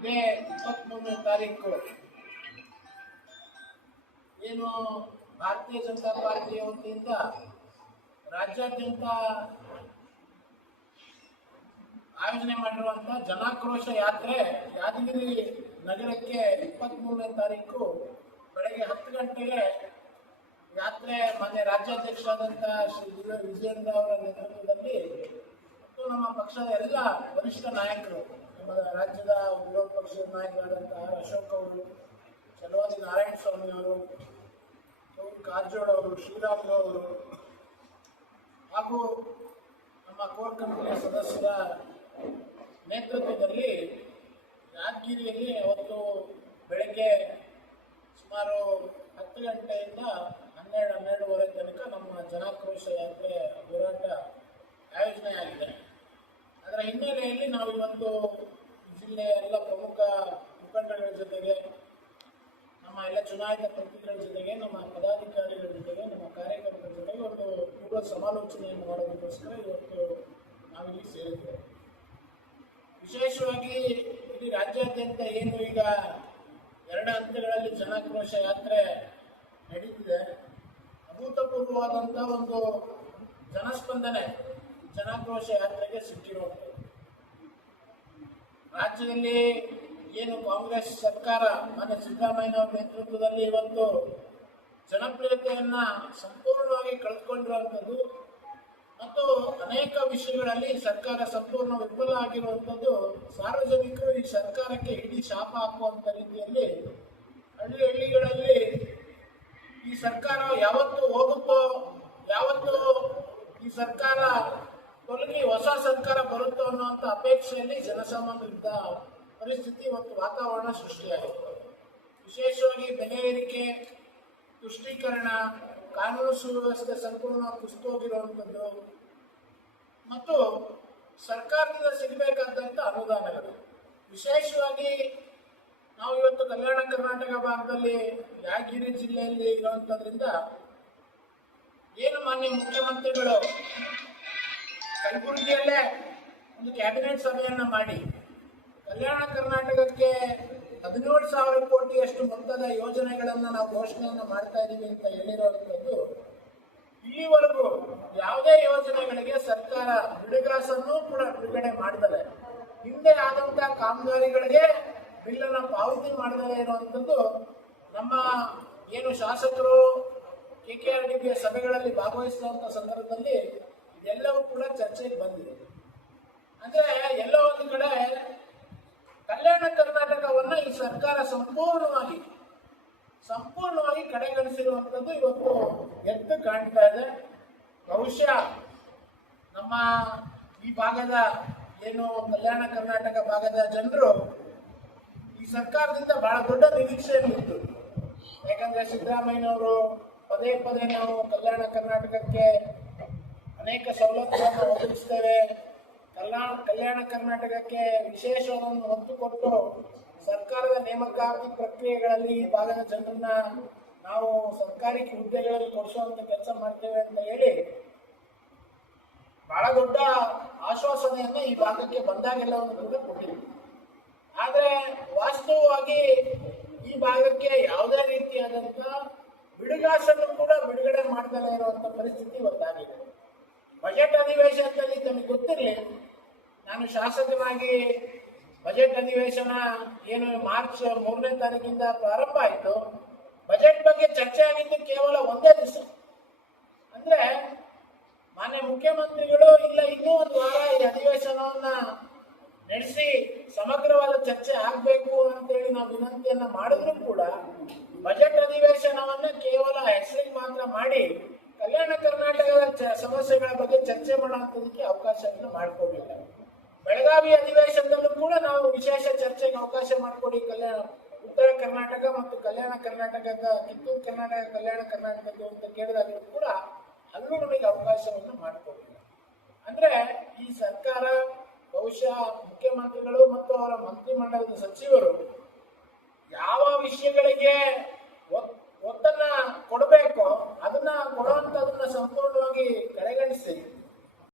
ಇದೇ ಇಪ್ಪತ್ತ್ಮೂರನೇ ತಾರೀಕು. ಏನು ಭಾರತೀಯ ಜನತಾ ಪಾರ್ಟಿಯ ವತಿಯಿಂದ ರಾಜ್ಯಾದ್ಯಂತ ಆಯೋಜನೆ ಮಾಡಿರುವಂಥ ಜನಾಕ್ರೋಶ ಯಾತ್ರೆ ಯಾದಗಿರಿ ನಗರಕ್ಕೆ ಇಪ್ಪತ್ತ್ಮೂರನೇ ತಾರೀಕು ಬೆಳಗ್ಗೆ ಹತ್ತು ಗಂಟೆಗೆ ಯಾತ್ರೆ ಮಾನ್ಯ ರಾಜ್ಯಾಧ್ಯಕ್ಷರಾದಂಥ ಶ್ರೀ ವಿಜಯ- ವಿಜಯೇಂದ್ರ ಅವರ ನೇತೃತ್ವದಲ್ಲಿ ಮತ್ತು ನಮ್ಮ ಪಕ್ಷದ ಎಲ್ಲ ವರಿಷ್ಠ ನಾಯಕರು ರಾಜ್ಯದ ವಿರೋಧ ಪಕ್ಷದ ನಾಯಕರಾದಂತಹ ಅಶೋಕ್ ಅವರು ಚಲವಾದಿ ನಾರಾಯಣ ಸ್ವಾಮಿ ಅವರು ಕಾರಜೋಳ ಅವರು, ಶ್ರೀರಾಮುಲು ಅವರು, ಹಾಗೂ ನಮ್ಮ ಕೋರ್ ಕಮಿಟಿಯ ಸದಸ್ಯರ ನೇತೃತ್ವದಲ್ಲಿ ಯಾದಗಿರಿಯಲ್ಲಿ ಅವತ್ತು ಬೆಳಗ್ಗೆ ಸುಮಾರು ಹತ್ತು ಗಂಟೆಯಿಂದ ಹನ್ನೆರಡು, ಹನ್ನೆರಡುವರೆ ತನಕ ನಮ್ಮ ಜನಾಕ್ರೋಶ ಯಾತ್ರೆ ಹೋರಾಟ ಆಯೋಜನೆ ಆಗಿದೆ ಅದರ ಹಿನ್ನೆಲೆಯಲ್ಲಿ ನಾವು ಇವತ್ತು ಜಿಲ್ಲೆಯ ಎಲ್ಲ ಪ್ರಮುಖ ಮುಖಂಡಗಳ ಜೊತೆಗೆ, ನಮ್ಮ ಎಲ್ಲ ಚುನಾಯಿತ ಪ್ರತಿನಿಧಿಗಳ ಜೊತೆಗೆ, ನಮ್ಮ ಪದಾಧಿಕಾರಿಗಳ ಜೊತೆಗೆ, ನಮ್ಮ ಕಾರ್ಯಕರ್ತರ ಜೊತೆಗೆ ಒಂದು ಪೂರ್ವ ಸಮಾಲೋಚನೆಯನ್ನು ಮಾಡೋದಕ್ಕೋಸ್ಕರ ಇವತ್ತು ನಾವಿಲ್ಲಿ ಸೇರಿದ್ದೇವೆ. ವಿಶೇಷವಾಗಿ ಇಡೀ ರಾಜ್ಯಾದ್ಯಂತ ಏನು ಈಗ ಎರಡು ಹಂತಗಳಲ್ಲಿ ಜನಾಕ್ರೋಶ ಯಾತ್ರೆ ನಡೀತಿದೆ. ಅಭೂತಪೂರ್ವವಾದಂಥ ಒಂದು ಜನಸ್ಪಂದನೆ, ಜನಾಕ್ರೋಶ ಯಾತ್ರೆಗೆ ಸಿಕ್ಕಿರುವಂಥದ್ದು ರಾಜ್ಯದಲ್ಲಿ ಏನು ಕಾಂಗ್ರೆಸ್ ಸರ್ಕಾರ ಮಾನ್ಯ ಸಿದ್ದರಾಮಯ್ಯ ನೇತೃತ್ವದಲ್ಲಿ ಇವತ್ತು ಜನಪ್ರಿಯತೆಯನ್ನ ಸಂಪೂರ್ಣವಾಗಿ ಕಳೆದುಕೊಂಡಿರುವಂಥದ್ದು ಮತ್ತು ಅನೇಕ ವಿಷಯಗಳಲ್ಲಿ ಸರ್ಕಾರ ಸಂಪೂರ್ಣ ವಿಫಲ ಆಗಿರುವಂಥದ್ದು ಸಾರ್ವಜನಿಕರು ಈ ಸರ್ಕಾರಕ್ಕೆ ಇಡೀ ಶಾಪ ಹಾಕುವಂಥ ರೀತಿಯಲ್ಲಿ ಹಳ್ಳಿ ಹಳ್ಳಿಗಳಲ್ಲಿ ಈ ಸರ್ಕಾರ ಯಾವತ್ತು ಹೋಗುತ್ತೋ, ಯಾವತ್ತು ಈ ಸರ್ಕಾರ ತೊಲಗಿ ಹೊಸ ಸರ್ಕಾರ ಬರುತ್ತೋ ಅನ್ನುವಂಥ ಅಪೇಕ್ಷೆಯಲ್ಲಿ ಜನಸಾಮಾನ್ಯರಿದ್ದ ಪರಿಸ್ಥಿತಿ ಮತ್ತು ವಾತಾವರಣ ಸೃಷ್ಟಿಯಾಗಿದೆ. ವಿಶೇಷವಾಗಿ ಬೆಲೆ ಏರಿಕೆ, ತುಷ್ಟೀಕರಣ, ಕಾನೂನು ಸುವ್ಯವಸ್ಥೆ ಸಂಪೂರ್ಣ ಕುಸಿತೋಗಿರುವಂಥದ್ದು ಮತ್ತು ಸರ್ಕಾರದಿಂದ ಸಿಗಬೇಕಾದಂಥ ಅನುದಾನಗಳು. ವಿಶೇಷವಾಗಿ ನಾವು ಇವತ್ತು ಕಲ್ಯಾಣ ಕರ್ನಾಟಕ ಭಾಗದಲ್ಲಿ ಯಾದಗಿರಿ ಜಿಲ್ಲೆಯಲ್ಲಿ ಇರುವಂಥದ್ರಿಂದ ಏನು ಮಾನ್ಯ ಮುಖ್ಯಮಂತ್ರಿಗಳು ಕಲಬುರಗಿಯಲ್ಲೇ ಒಂದು ಕ್ಯಾಬಿನೆಟ್ ಸಭೆಯನ್ನ ಮಾಡಿ. ಕಲ್ಯಾಣ ಕರ್ನಾಟಕಕ್ಕೆ ಹದಿನೇಳು ಸಾವಿರ ಕೋಟಿಯಷ್ಟು ಮೊತ್ತದ ಯೋಜನೆಗಳನ್ನ ನಾವು ಘೋಷಣೆಯನ್ನು ಮಾಡ್ತಾ ಇದ್ದೀವಿ ಅಂತ ಹೇಳಿರೋದು ಇಲ್ಲಿವರೆಗೂ ಯಾವುದೇ ಯೋಜನೆಗಳಿಗೆ ಸರ್ಕಾರ ಬಿಡುಗಾಸನ್ನು ಕೂಡ ಬಿಡುಗಡೆ ಮಾಡಿದರೆ ಹಿಂದೆ ಆದಂತ ಕಾಮಗಾರಿಗಳಿಗೆ ಬಿಲ್ಲನ್ನು ಪಾವತಿ ಮಾಡದೇ ಇರುವಂಥದ್ದು ನಮ್ಮ ಏನು ಶಾಸಕರು ಕೆ ಕೆ ಆರ್ ಡಿ ಸಭೆಗಳಲ್ಲಿ ಭಾಗವಹಿಸುವಂತ ಸಂದರ್ಭದಲ್ಲಿ ಎಲ್ಲವೂ ಕೂಡ ಚರ್ಚೆಗೆ ಬಂದಿದೆ ಅಂದ್ರೆ ಎಲ್ಲೋ ಒಂದು ಕಡೆ ಕಲ್ಯಾಣ ಕರ್ನಾಟಕವನ್ನ ಈ ಸರ್ಕಾರ ಸಂಪೂರ್ಣವಾಗಿ ಸಂಪೂರ್ಣವಾಗಿ ಕಡೆಗಣಿಸಿರುವಂಥದ್ದು ಇವತ್ತು ಎದ್ದು ಕಾಣ್ತಾ ಇದೆ. ಬಹುಶಃ ನಮ್ಮ ಈ ಭಾಗದ ಏನು ಕಲ್ಯಾಣ ಕರ್ನಾಟಕ ಭಾಗದ ಜನರು ಈ ಸರ್ಕಾರದಿಂದ ಬಹಳ ದೊಡ್ಡ ನಿರೀಕ್ಷೆಯಲ್ಲಿತ್ತು ಯಾಕಂದ್ರೆ ಸಿದ್ದರಾಮಯ್ಯನವರು ಪದೇ ಪದೇ ನಾವು ಕಲ್ಯಾಣ ಕರ್ನಾಟಕಕ್ಕೆ ಅನೇಕ ಸವಲತ್ತುಗಳನ್ನು ಒದಗಿಸ್ತೇವೆ. ಕಲ್ಯಾಣ ಕಲ್ಯಾಣ ಕರ್ನಾಟಕಕ್ಕೆ ವಿಶೇಷವನ್ನು ಒತ್ತು ಕೊಟ್ಟು ಸರ್ಕಾರದ ನೇಮಕಾತಿ ಪ್ರಕ್ರಿಯೆಗಳಲ್ಲಿ ಈ ಭಾಗದ ಜನರನ್ನ ನಾವು ಸರ್ಕಾರಿ ಹುದ್ದೆಗಳಲ್ಲಿ ಕೊಡಿಸುವಂತ ಕೆಲಸ ಮಾಡ್ತೇವೆ ಅಂತ ಹೇಳಿ ಬಹಳ ದೊಡ್ಡ ಆಶ್ವಾಸನೆಯನ್ನ ಈ ಭಾಗಕ್ಕೆ ಬಂದಾಗೆಲ್ಲವನ್ನು ಕೂಡ ಕೊಟ್ಟಿದ್ವಿ ಆದ್ರೆ ವಾಸ್ತವವಾಗಿ ಈ ಭಾಗಕ್ಕೆ ಯಾವುದೇ ರೀತಿಯಾದಂತ ಬಿಡುಗಾಸನ್ನು ಕೂಡ ಬಿಡುಗಡೆ ಮಾಡ್ದಲೇ ಇರುವಂತ ಪರಿಸ್ಥಿತಿ ಒಂದಾಗಿದೆ. ಬಜೆಟ್ ಅಧಿವೇಶನದಲ್ಲಿ ತಮಗೆ ಗೊತ್ತಿರಲಿ, ನಾನು ಶಾಸಕನಾಗಿ ಬಜೆಟ್ ಅಧಿವೇಶನ ಏನು ಮಾರ್ಚ್ ಮೂರನೇ ತಾರೀಕಿಂದ ಪ್ರಾರಂಭ ಆಯಿತು. ಬಜೆಟ್ ಬಗ್ಗೆ ಚರ್ಚೆ ಆಗಿದ್ದು ಕೇವಲ ಒಂದೇ ದಿವಸ. ಅಂದ್ರೆ ಮಾನ್ಯ ಮುಖ್ಯಮಂತ್ರಿಗಳು ಇಲ್ಲ, ಇನ್ನೂ ಒಂದು ವಾರ ಈ ಅಧಿವೇಶನವನ್ನ ನಡೆಸಿ ಸಮಗ್ರವಾದ ಚರ್ಚೆ ಆಗಬೇಕು ಅಂತೇಳಿ ನಾವು ವಿನಂತಿಯನ್ನ ಮಾಡಿದ್ರು ಕೂಡ ಬಜೆಟ್ ಅಧಿವೇಶನವನ್ನ ಕೇವಲ ಹೆಸರಿಗೆ ಮಾತ್ರ ಮಾಡಿ ಕಲ್ಯಾಣ ಕರ್ನಾಟಕದ ಸಮಸ್ಯೆಗಳ ಬಗ್ಗೆ ಚರ್ಚೆ ಮಾಡುವಂಥದಕ್ಕೆ ಅವಕಾಶವನ್ನು ಮಾಡ್ಕೋಬೇಕು ಬೆಳಗಾವಿ ಅಧಿವೇಶನದಲ್ಲೂ ಕೂಡ ನಾವು ವಿಶೇಷ ಚರ್ಚೆಗೆ ಅವಕಾಶ ಮಾಡಿಕೊಡಿ ಕಲ್ಯಾಣ, ಉತ್ತರ ಕರ್ನಾಟಕ ಮತ್ತು ಕಲ್ಯಾಣ ಕರ್ನಾಟಕದ, ಕಿತ್ತೂರು ಕರ್ನಾಟಕ ಕಲ್ಯಾಣ ಕರ್ನಾಟಕದ್ದು ಅಂತ ಕೇಳಿದಾಗಲೂ ಕೂಡ ಅಲ್ಲೂ ನಮಗೆ ಅವಕಾಶವನ್ನು ಮಾಡಿಕೊಡಿಲ್ಲ ಅಂದ್ರೆ ಈ ಸರ್ಕಾರ ಬಹುಶಃ ಮುಖ್ಯಮಂತ್ರಿಗಳು ಮತ್ತು ಅವರ ಮಂತ್ರಿಮಂಡಲದ ಸಚಿವರು